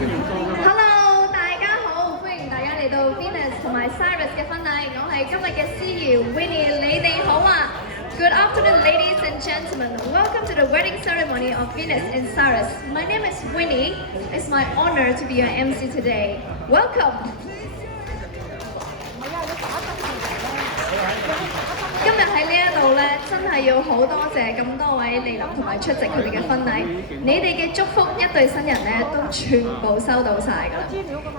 Hello，大家好，歡迎大家嚟到 Venus 同埋 Cyrus 嘅婚禮，我係今日嘅司儀 Winnie，你哋好啊 ！Good afternoon, ladies and gentlemen. Welcome to the wedding ceremony of Venus and Cyrus. My name is Winnie. It's my honor to be your MC today. Welcome. 今日喺呢一度咧，真係要好多謝咁多位嚟臨同埋出席佢哋嘅婚禮。你哋嘅祝福，一對新人咧都全部收到晒㗎啦。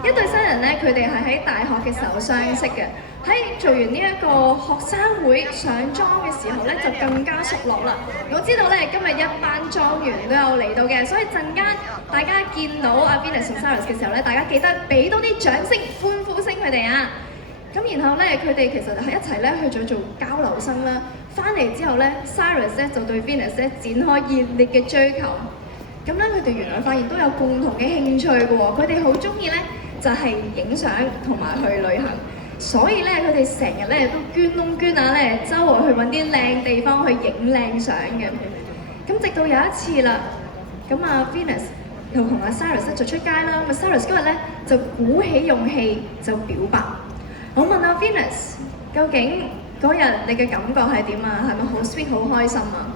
一對新人咧，佢哋係喺大學嘅時候相識嘅，喺做完呢一個學生會上莊嘅時候咧，就更加熟絡啦。我知道咧，今日一班莊員都有嚟到嘅，所以陣間大家見到阿 Venus 同 Cyrus 嘅時候咧，大家記得俾多啲掌聲、歡呼聲佢哋啊！咁然後咧，佢哋其實係一齊咧去咗做交流生啦。翻嚟之後咧 ，Cyrus 咧就對 Venus 咧展開熱烈嘅追求。咁咧，佢哋原來發現都有共同嘅興趣嘅喎。佢哋好中意咧就係影相同埋去旅行，所以咧佢哋成日咧都捐窿捐罅咧，周圍去揾啲靚地方去影靚相嘅。咁直到有一次啦，咁Venus 又同Cyrus 就出街啦。Cyrus 嗰日咧就鼓起勇氣就表白。我問Venus，究竟嗰日你嘅感覺係點啊？係咪好 sweet 好開心啊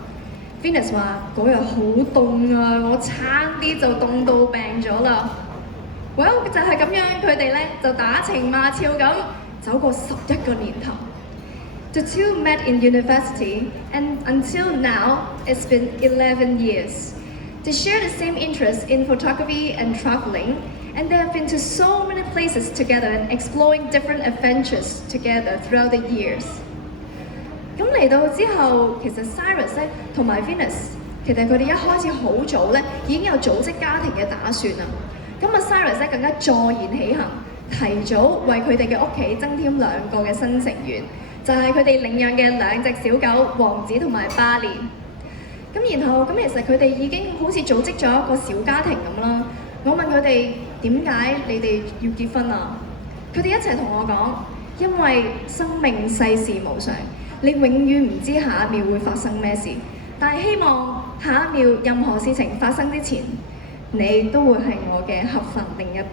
？Venus 話嗰日好凍啊，我差啲就凍到病咗啦。Well 就係咁樣，佢哋咧就打情罵俏咁走過11個年頭。The two met in university, and until now, it's been 11 years. They share the same interest in photography and traveling. And they have been to so many places together and exploring different adventures together throughout the years. 咁嚟到之後，其實 Cyrus 咧同埋 Venus， 其實佢哋一開始好早咧已經有組織家庭嘅打算啦。咁Cyrus 咧更加坐言起行，提早為佢哋嘅屋企增添2個嘅新成員，就係佢哋領養嘅2隻小狗王子同埋巴連。咁然後咁其實佢哋已經好似組織咗一個小家庭咁啦。我問佢哋點解你哋要結婚啊？佢哋一齊同我講，因為生命世事無常，你永遠唔知下一秒會發生咩事。但係希望下一秒任何事情發生之前，你都會係我嘅合份另一半。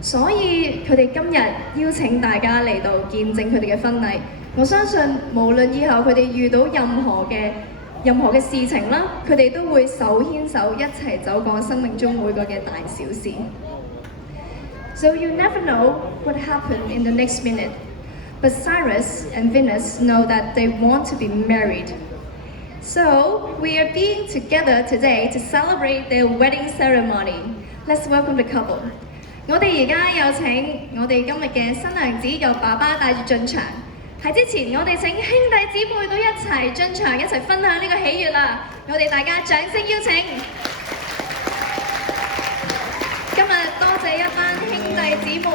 所以佢哋今日邀請大家嚟到見證佢哋嘅婚禮。我相信無論以後佢哋遇到任何嘅事情啦，佢哋都會手牽手一齊走過生命中每個嘅大小事。So you never know what happened in the next minute, but Cyrus and Venus know that they want to be married. So we are being together today to celebrate their wedding ceremony. Let's welcome the couple. 我哋而家有請我哋今日嘅新娘子由爸爸帶住進場。喺之前，我哋請兄弟姊妹都一齊進場，一齊分享呢個喜悅啦！我哋大家掌聲邀請。今日多謝一班兄弟姊妹。